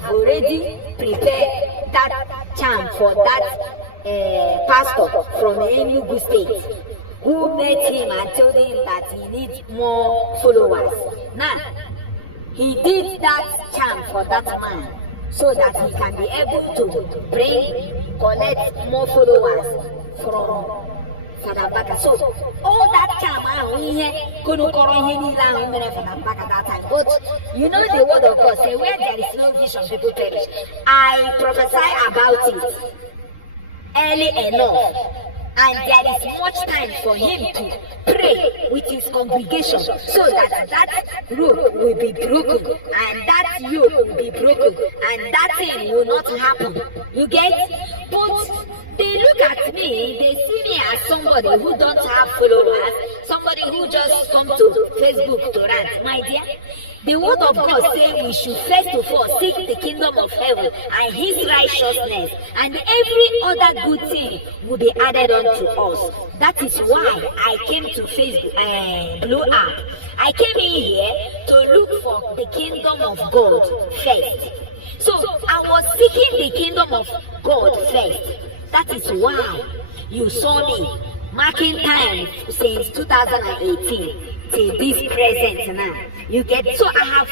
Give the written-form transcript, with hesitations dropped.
have already prepared that charm for that pastor from Enugu State who met him and told him that he needs more followers. Now, he did that charm for that man so that he can be able to collect more followers from Father Mbaka. So all that charm that time. But you know the word of God say, where there is no vision, people perish. I prophesy about it early enough, and there is much time for him to pray with his congregation so that that rope will be broken and that yoke will be broken and that thing will not happen. You get? But they look at me, they see me as somebody who don't have followers, somebody who just come to Facebook to rant. My dear, the word of God says we should first of all seek the kingdom of heaven and his righteousness, and every other good thing will be added unto us. That is why I came to Facebook, Blue App. I came in here to look for the kingdom of God first. So I was seeking the kingdom of God first. That is why you saw me marking time since 2018 till this present now. You get? So I have